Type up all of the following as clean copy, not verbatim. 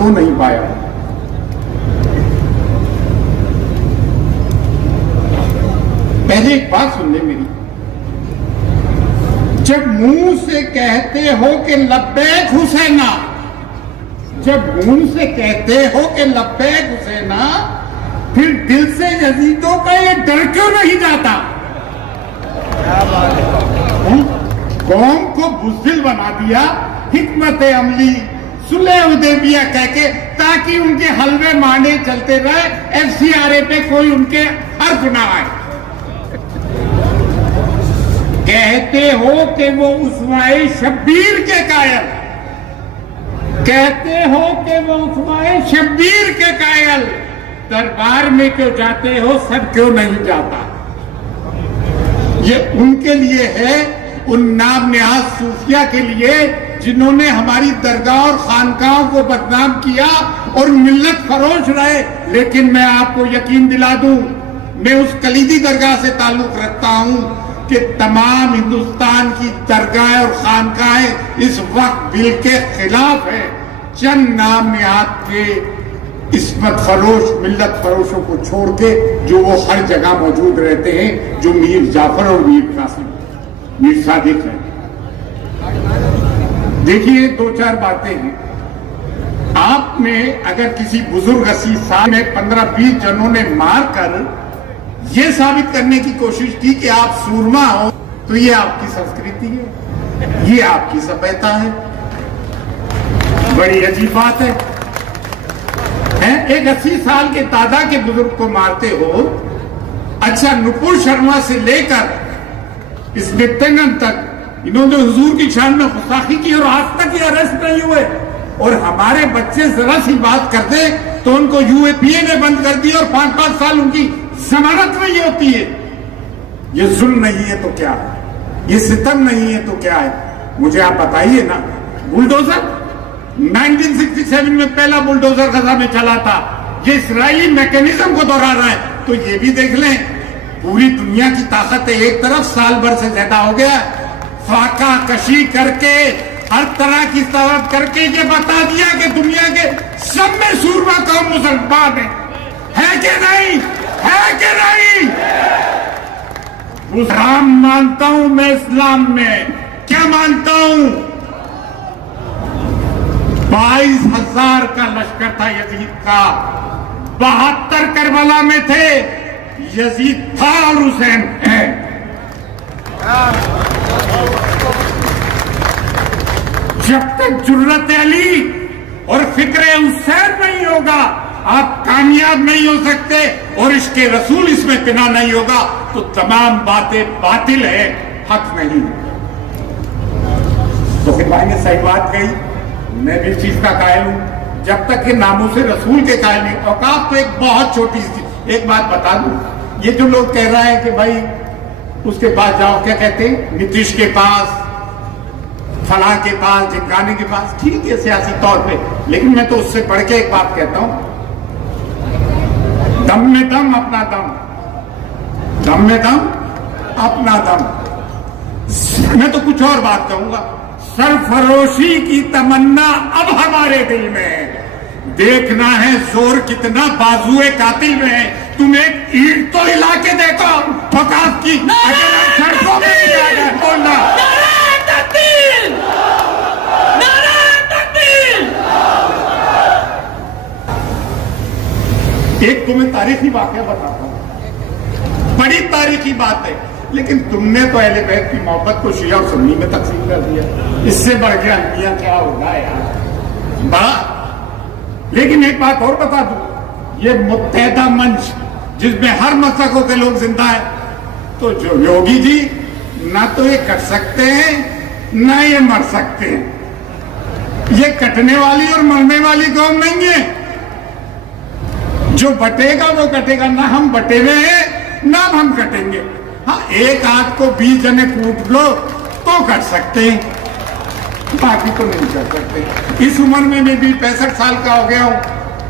सो नहीं पाया। पहले एक बात सुन ले मेरी, जब मुंह से कहते हो कि लब्बैक हुसैना, जब मुंह से कहते हो कि लब्बैक हुसैना, फिर दिल से यजीदों का ये डर क्यों नहीं जाता? कौम को बुज़दिल बना दिया हिकमत अमली सुलह हुदैबिया कह के, ताकि उनके हलवे माने चलते रहे, FCRA पे कोई उनके हर्फ ना आए। कहते हो कि वो उस्माए शब्बीर के कायल, कहते हो कि वो उस्माए शब्बीर के कायल, दरबार में क्यों जाते हो, सब क्यों नहीं जाता? ये उनके लिए है, उन नाम निहाज सूफिया के लिए जिन्होंने हमारी दरगाह और खानकाहों को बदनाम किया और मिल्लत फरोश रहे। लेकिन मैं आपको यकीन दिला दूं, मैं उस कलीदी दरगाह से ताल्लुक रखता हूं कि तमाम हिंदुस्तान की दरगाह और खानकाहें इस वक्त बिल के खिलाफ है। चंद नाम निहाद के इस्मत फरोश, मिल्लत फरोशों को छोड़ के जो वो हर जगह मौजूद रहते हैं, जो मीर जाफर और मीर कासिम, मीर सादिक है। देखिए, दो चार बातें हैं। आपने अगर किसी बुजुर्ग 80 साल में 15-20 जनों ने मारकर यह साबित करने की कोशिश की कि आप सूरमा हो, तो ये आपकी संस्कृति है, ये आपकी सभ्यता है। बड़ी अजीब बात है। एक 80 साल के दादा के बुजुर्ग को मारते हो। अच्छा, नुपुर शर्मा से लेकर इस नित्यानंद तक इन्होंने हुजूर की शान में गुस्ताखी की और आज तक ये अरेस्ट नहीं हुए। और हमारे बच्चे जरा सी बात कर दे तो उनको UAPA ने बंद कर दिया और 5-5 साल उनकी जमानत नहीं होती है। ये जुल्म नहीं है तो क्या है? ये सितम नहीं है तो क्या है? मुझे आप बताइए ना। बुलडोजर 1967 में पहला बुलडोजर गजा में चला था। ये इसराइली मैकेनिज्म को दोहरा रहा है। तो ये भी देख लें, पूरी दुनिया की ताकत एक तरफ, साल भर से ज्यादा हो गया, फाका कशी करके हर तरह की तरफ करके ये बता दिया कि दुनिया के सब में सूरमा कौम मुसलमान है कि नहीं? है कि नहीं? इस्लाम मानता हूं मैं। इस्लाम में क्या मानता हूं? 22,000 का लश्कर था यजीद का, 72 करबला में थे। यजीद था और हुसैन है। जब तक जुर्रत अली और फिक्र हुसैन नहीं होगा, आप कामयाब नहीं हो सकते। और इसके रसूल इसमें बिना नहीं होगा तो तमाम बातें बातिल है, हक नहीं। तो फिर भाई ने सही बात कही, मैं भी इस चीज का कायल हूं। जब तक के नामों से रसूल के कायल नहीं। औकात तो एक बहुत छोटी सी एक बात बता दूं, ये जो लोग कह रहा है कि भाई उसके पास जाओ, क्या कहते हैं, नीतीश के पास, फलां के पास, जिनगाने के पास, ठीक है सियासी तौर पे। लेकिन मैं तो उससे बढ़ के एक बात कहता हूं, दम में दम अपना दम, दम में दम अपना दम। मैं तो कुछ और बात कहूंगा। सरफरोशी की तमन्ना अब हमारे दिल में है। देखना है जोर कितना बाजुए कातिल में है। तुम एक ईंट तो हिला के देखो औकात की। सड़कों में बोलना एक तुम्हें तारीखी वाकया बताता हूं, बड़ी तारीखी बात है। लेकिन तुमने तो अहले बैत की मोहब्बत को शिया और सुन्नी में तकसीम कर दिया। इससे बढ़ के अलमिया क्या होगा यार, बड़ा। लेकिन एक बात और बता दूं, ये मुत्तहदा मंच जिसमें हर मसलकों के लोग जिंदा है, तो जो योगी जी ना तो ये कट सकते हैं ना ये मर सकते हैं। ये कटने वाली और मरने वाली कौम नहीं है। जो बटेगा वो कटेगा, ना हम बटे हुए हैं ना हम कटेंगे। हाँ, एक आंख को 20 जने कूट लो तो कट सकते हैं, बाकी तो नहीं कर सकते। इस उम्र में मैं भी 65 साल का हो गया हूं।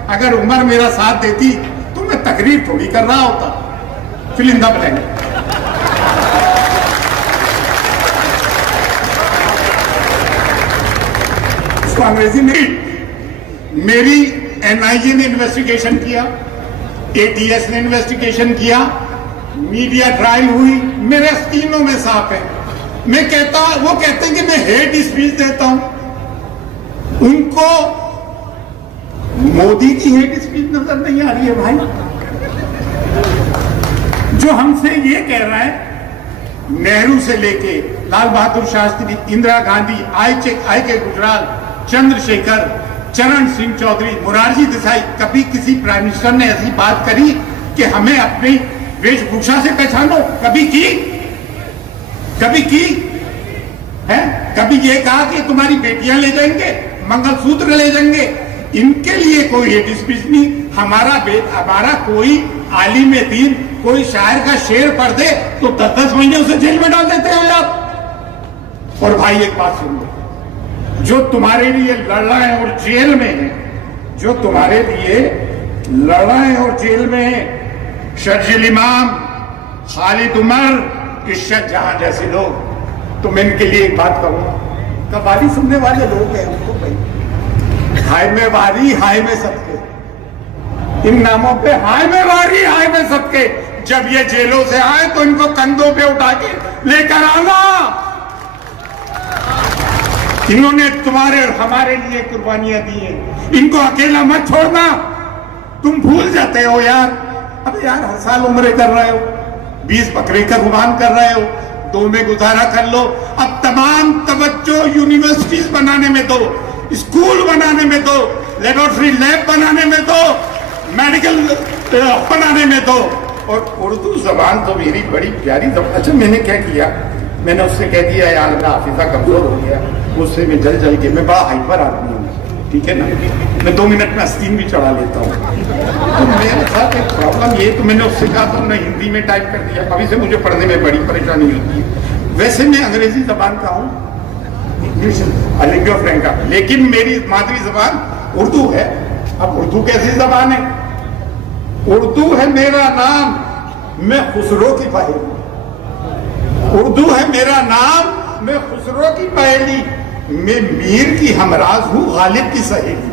अगर उम्र मेरा साथ देती तो मैं तकरीर थोड़ी कर रहा होता, फिलिंदा बनाएंगे। उसको अंग्रेजी में मेरी एनआईए ने इन्वेस्टिगेशन किया, एटीएस ने इन्वेस्टिगेशन किया, मीडिया ट्रायल हुई, मेरे तीनों में साफ है। मैं कहता, वो कहते हैं कि मैं हेट स्पीच देता हूं, उनको मोदी की हेट स्पीच नजर नहीं आ रही है भाई। जो हमसे ये कह रहा है, नेहरू से लेके लाल बहादुर शास्त्री, इंदिरा गांधी, आई के गुजराल, चंद्रशेखर, चरण सिंह चौधरी, मोरारजी देसाई, कभी किसी प्राइम मिनिस्टर ने ऐसी बात करी कि हमें अपनी वेशभूषा से पहचानो? कभी की? कभी की है? कभी ये कहा कि तुम्हारी बेटियां ले जाएंगे, मंगलसूत्र ले जाएंगे? इनके लिए कोई हेट स्पीच नहीं। हमारा कोई आलिम दीन कोई शायर का शेर पढ़ दे तो 10-10 महीने उसे जेल में डाल देते हो आप। और भाई एक बात सुन लो, जो तुम्हारे लिए लड़ रहे हैं और जेल में है, जो तुम्हारे लिए लड़ रहे हैं और जेल में है, शर्जील इमाम, खालिद उमर, इर्शाद जहां जैसे लोग, तो मैं इनके लिए एक बात कहूंगा, कव्वाली सुनने वाले लोग हैं उनको भाई, हाय में वारी हाय में सबके, इन नामों पे हाय में वारी हाय में सबके, जब ये जेलों से आए तो इनको कंधों पे उठा के लेकर आना। इन्होंने तुम्हारे और हमारे लिए कुर्बानियां दी हैं, इनको अकेला मत छोड़ना। तुम भूल जाते हो यार, अब यार हर साल उम्र कर रहे हो, 20 बकरे का कुर्बान कर रहे हो, 2 में गुजारा कर लो। अब तमाम तवज्जो यूनिवर्सिटीज बनाने में दो, स्कूल बनाने में दो, लेबोरेटरी लैब बनाने में दो, मेडिकल बनाने में दो। और उर्दू जबान तो मेरी बड़ी प्यारी जबान। अच्छा मैंने क्या किया, मैंने उससे कह दिया यार मेरा हाफिजा कमजोर हो गया, उससे मैं जल के, मैं बड़ा हाइपर आदमी हूँ, ठीक है ना, मैं 2 मिनट में आस्तीन भी चढ़ा लेता हूँ। तो मेरे साथ एक प्रॉब्लम ये, तो मैंने उससे कहा तो मैं हिंदी में टाइप कर दिया, अभी से मुझे पढ़ने में बड़ी परेशानी होती है। वैसे मैं अंग्रेजी जबान का हूँ, इंग्लिश लिंग्वा फ्रैंका, लेकिन मेरी मादरी जबान उर्दू है। अब उर्दू कैसी जबान है? उर्दू है मेरा नाम, मैं खुसरो की पहेली। उर्दू है मेरा नाम, मैं खुसरो की पहेली, मैं मीर की हमराज हूं गालिब की सहेली।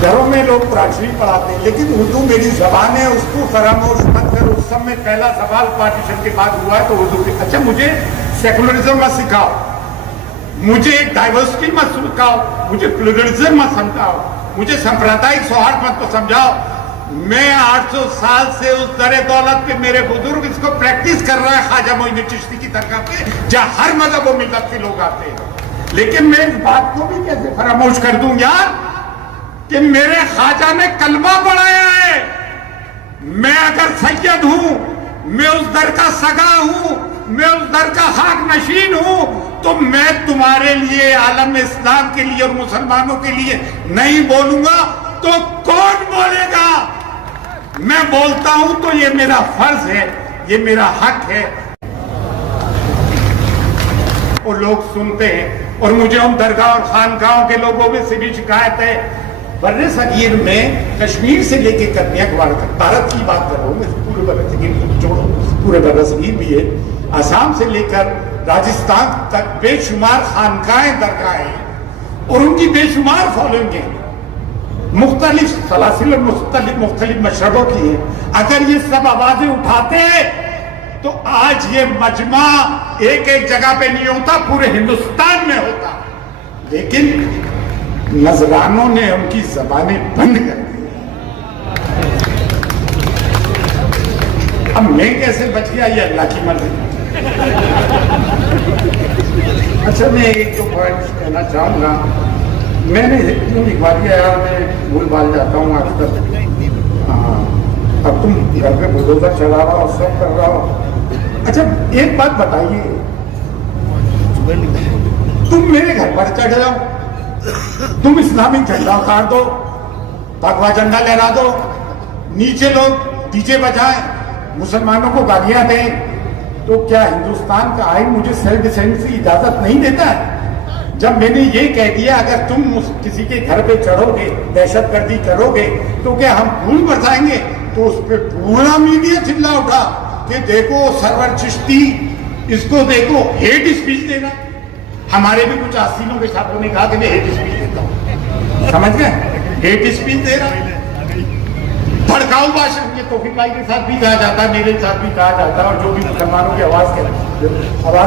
घरों में लोग प्राचीन पढ़ाते हैं, लेकिन उर्दू मेरी जबान है, उसको फरामोश मत करो। उस समय पहला सवाल पार्टीशन के बाद हुआ है तो उर्दू के। अच्छा मुझे सेकुलरिज्म मत सिखाओ, मुझे डाइवर्सिटी मत सिखाओ, मुझे प्लुरलिज्म मत समझाओ, मुझे सांप्रदायिक सौहार्द मत तो समझाओ। मैं 800 साल से उस दरे दौलत पे मेरे बुजुर्ग इसको प्रैक्टिस कर रहा है, ख्वाजा मोइनुद्दीन चिश्ती की तरह पे, जहां हर मजहब व मिल्लत के लोग आते हैं। लेकिन मैं इस बात को भी कैसे फरामोश कर दूं यार कि मेरे ख्वाजा ने कलमा पढ़ाया है। मैं अगर सैयद हूं, मैं उस दर का सगा हूं, मैं उस दर का खाक नशीन हूं, तो मैं तुम्हारे लिए, आलम इस्लाम के लिए और मुसलमानों के लिए नहीं बोलूंगा तो कौन बोलेगा? मैं बोलता हूं तो ये मेरा फर्ज है, ये मेरा हक है। और लोग सुनते हैं, और मुझे उन दरगाह और खानकाहों के लोगों में से भी शिकायत है। बर्रे सगीर में कश्मीर से लेके कन्याकुमारी तक, भारत की बात कर रहा हूं मैं, पूरे बर्रे सगीर को छोड़ो, पूरे बर्रे सगीर भी है, आसाम से लेकर राजस्थान तक बेशुमार खानकाहें, दरगाहें और उनकी बेशुमार फॉलोइंग है, मुख्तलिफ सलासिल और मुख्तलिफ मशरबों की है। अगर ये सब आवाजें उठाते तो आज ये मजमा एक एक जगह पे नहीं होता, पूरे हिंदुस्तान में होता। लेकिन नजरानों ने उनकी जबानें बंद कर दी। अब मैं कैसे बच गया ये अल्लाह की मर्जी। अच्छा मैं एक जो पॉइंट कहना चाहूंगा, मैंने क्यों लिखवा दिया यार, मैं भूल भाल जाता हूँ अक्सर। अब तुम घर पे बुलडोजर चला रहा हो, सब कर रहा हो। अच्छा एक बात बताइए, तुम मेरे घर पर चढ़ जाओ, तुम इस्लामिक झंडा उतार दो, भगवा झंडा लहरा दो, नीचे लोग डीजे बजाएं, मुसलमानों को गालियां दें, तो क्या हिंदुस्तान का आइन मुझे सेल्फ डिफेंस की इजाजत नहीं देता है? जब मैंने ये कह दिया अगर तुम किसी के घर पे चढ़ोगे, दहशतगर्दी करोगे, तो क्या हम भूल बरसाएंगे? तो उस पर पूरा मीडिया चिल्ला उठा कि देखो सरवर चिश्ती, इसको देखो हेट स्पीच देना। हमारे भी कुछ आस्तीनों के छात्रों ने कहा कि मैं हेट स्पीच देता हूं, समझ गए, हेट स्पीच दे रहा, भड़काऊ भाषण, ये तौफीक भाई के साथ भी कहा जाता है, मेरे साथ भी कहा जाता है, और जो भी मुसलमानों की आवाज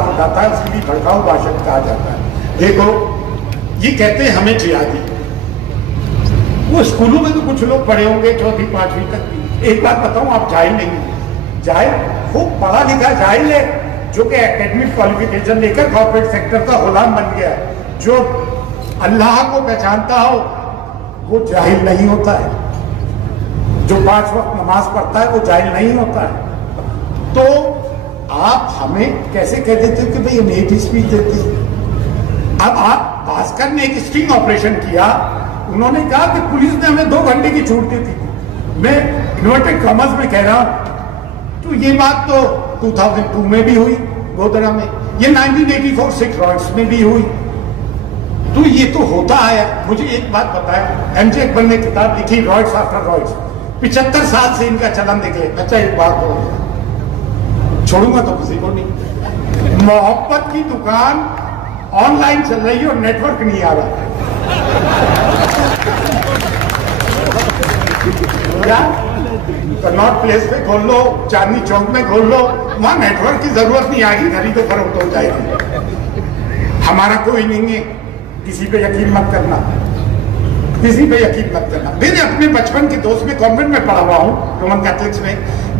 उठाता है उसकी भी भड़काऊ भाषण कहा जाता है। देखो ये कहते हैं हमें जिहादी, वो स्कूलों में तो कुछ लोग पढ़े होंगे 4वीं 5वीं तक भी। एक बात बताऊं, आप जाहिल नहीं, जाहिल खूब पढ़ा लिखा जाहिल है जो कि एकेडमिक क्वालिफिकेशन लेकर कॉर्पोरेट सेक्टर का गुलाम बन गया है। जो अल्लाह को पहचानता हो वो जाहिल नहीं होता है, जो 5 वक्त नमाज पढ़ता है वो जाहिल नहीं होता है। तो आप हमें कैसे कह देते हो कि भाई हम हेट स्पीच देते हैं। अब आप भास्कर ने एक स्टिंग ऑपरेशन किया, उन्होंने कहा कि पुलिस ने हमें 2 घंटे की छूट दी थी। मैं इन्वर्टेड कॉमर्स में कह रहा हूं, तो ये बात तो 2002 में भी हुई गोधरा में, ये 1984 सिक्स रॉयट्स में भी हुई, तो ये तो होता है। मुझे एक बात बताया, एमजे अकबर ने किताब लिखी रॉयट्स आफ्टर रॉयट्स, 75 साल से इनका चलन निकले। अच्छा एक बात हो, छोड़ूंगा तो किसी को नहीं, मोहब्बत की दुकान ऑनलाइन चल रही है और नेटवर्क नहीं आ रहा क्या, कनॉट प्लेस पे खोल लो, चांदनी चौक में खोल लो, वहां नेटवर्क की जरूरत नहीं आएगी, खरीदो फरोख्त हो जाएगी। हमारा कोई नहीं है, किसी पे यकीन मत करना, किसी पे यकीन मत करना। मेरे अपने बचपन के दोस्त में कॉन्वेंट में पढ़ा हुआ हूँ, रोमन कैथलिक्स में,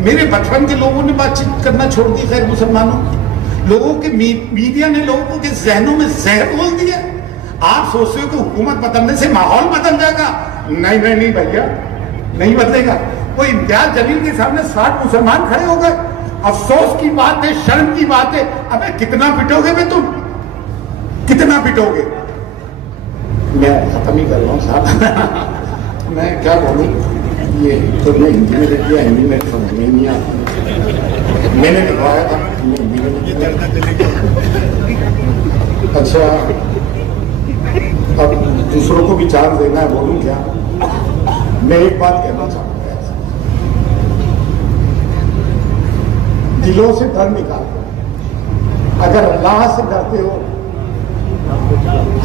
मेरे बचपन के लोगों ने बातचीत करना छोड़ दी, खैर मुसलमानों लोगों के मीडिया ने लोगों के जहनों में जहर बोल दिया। आप सोचते हो कि हुकूमत बदलने से माहौल बदल जाएगा? नहीं नहीं नहीं भैया, नहीं बदलेगा। वो इम्तियाज जलील के सामने 60 मुसलमान खड़े हो गए। अफसोस की बात है, शर्म की बात है। अबे कितना पिटोगे बे तुम, कितना पिटोगे? मैं खत्म ही कर रहा हूँ साहब मैं क्या बोलूँ, ये तो मैं हिंदी में लिख दिया, हिंदी में समझ में नहीं आता, मैंने लिखवाया था हिंदी में लिख दिया। अच्छा अब दूसरों को भी चांस देना है, बोलूँ क्या? मैं एक बात कहना चाहूंगा, दिलों से डर निकालो। अगर अल्लाह से डरते हो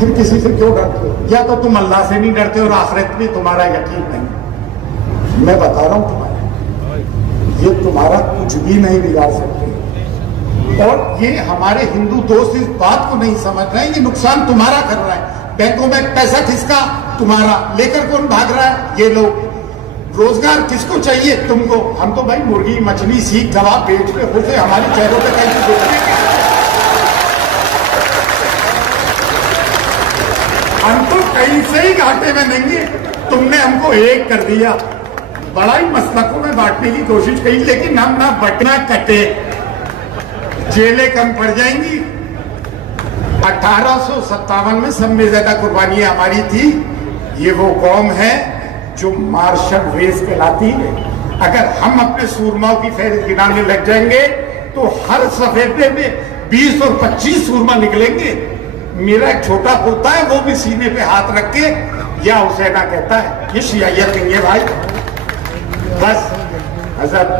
फिर किसी से क्यों डरते हो? या तो तुम अल्लाह से नहीं डरते और आखिरत में तुम्हारा यकीन नहीं। मैं बता रहा हूं तुम्हारे, ये तुम्हारा कुछ भी नहीं बिगाड़ सकते। और ये हमारे हिंदू दोस्त इस बात को नहीं समझ रहे हैं, ये नुकसान तुम्हारा कर रहा है। बैंकों में पैसा किसका? तुम्हारा। लेकर कौन भाग रहा है? ये लोग। रोजगार किसको चाहिए? तुमको। हम तो भाई मुर्गी मछली सीख गवाह बेच पे खुद हमारे चेहरों पे कैसे देखने, हम तो कहीं से ही घाटे में नहीं। तुमने हमको एक कर दिया, बड़ा ही मसलकों में बांटने की कोशिश की, लेकिन हम ना बटना कटे, जेलें कम पड़ जाएंगी। 1857 में सब में ज्यादा कुर्बानियां हमारी थी। ये वो कौम है जो मार्शल रेस कहलाती है। अगर हम अपने सूरमाओं की फहरिस्त गिनाने लग जाएंगे तो हर सफेदे में 20 और 25 सूरमा निकलेंगे। मेरा एक छोटा कुर्ता है, वो भी सीने पे हाथ रख के या हुसैना कहता है। ये शियायत नहीं है भाई। बस हजरत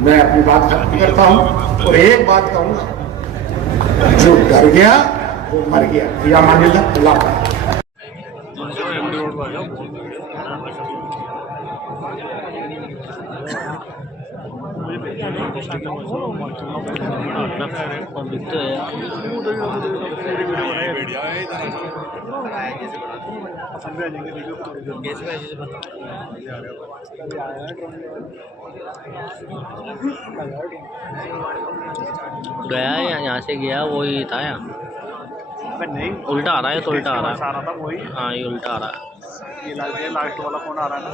मैं अपनी बात खत्म करता हूं और एक बात कहूंगा, जो डर गया वो मर गया। या मानिल्ला अल्लाह। गया यहाँ से गया, वही था यहाँ नहीं उल्टा आ रहा है, तो उल्टा आ रहा आ रहा था वही। है। हाँ ये उल्टा आ रहा है। ये लास्ट वाला फोन आ रहा है ना।